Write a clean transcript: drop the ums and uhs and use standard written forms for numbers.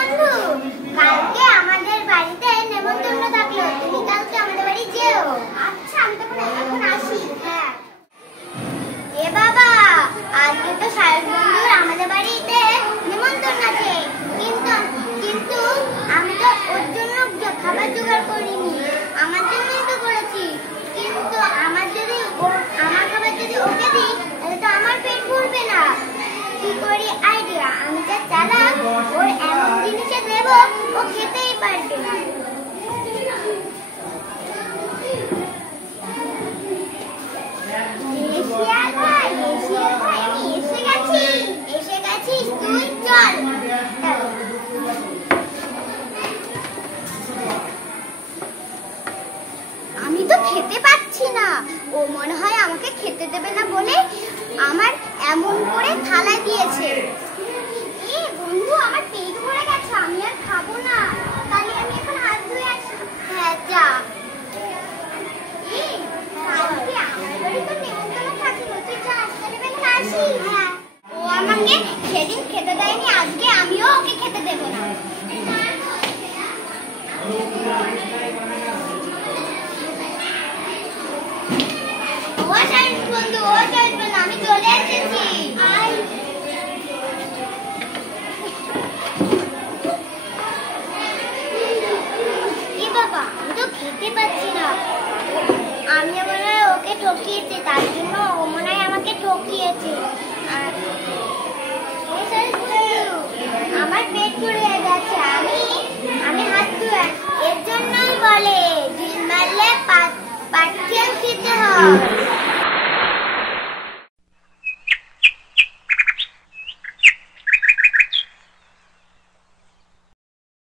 বন্ধু, কালকে আমাদের বাড়িতে নেমন্তন্ন থাকলো, তুমি কালকে আমাদের বাড়ি যেও। আচ্ছা, আমি তখন এখন আসি। হ্যাঁ। এ বাবা, আজকে তো সায়ক বন্ধুর আমাদের বাড়িতে নেমন্তন্ন আছে, কিন্তু আমি তো ওর জন্য খাবার জোগাড় করিনি, আমার জন্যই তো করেছি। কিন্তু আমার খাবার যদি ওকে দিই তাহলে তো আমার পেট ভরবে না। কি করি আইডিয়া, আমি যা চালাক, ওর এমন জিনিসে দেব ও খেতেই পারবে না। এসে গেছিস তুই, চল। আমি তো খেতে পাচ্ছি না, ও মনে হয় আমাকে খেতে দেবে না বলে আমার এমন করে থালায় দিয়েছে। বন্ধু, আমার পেট ভরে গেছে, আমি আর খাবো না, তাহলে আমি এখন হাত ধুয়ে আসি। হ্যাঁ, যা। কালকে আমার বাড়িতে নেমন্তন্ন থাকলো, তুই যাস, তাহলে এখন আসি। হ্যাঁ, ও আমাকে সেদিন খেতে দেয়নি, আজকে আমিও ওকে খেতে দেবো না। বন্ধু, আমি চলে এসেছি। বাবা, আমি তো খেতে পাচ্ছি না, আমি মনে হয় ওকে ঠকিয়েছি, তার জন্য ও মনে হয় আমাকে ঠকিয়েছে। আমার পেট ভরে গেছে, আমি হাত ধুয়ে, এর জন্যই বলে ঢিল মারলে পাটকেল খেতে হয়।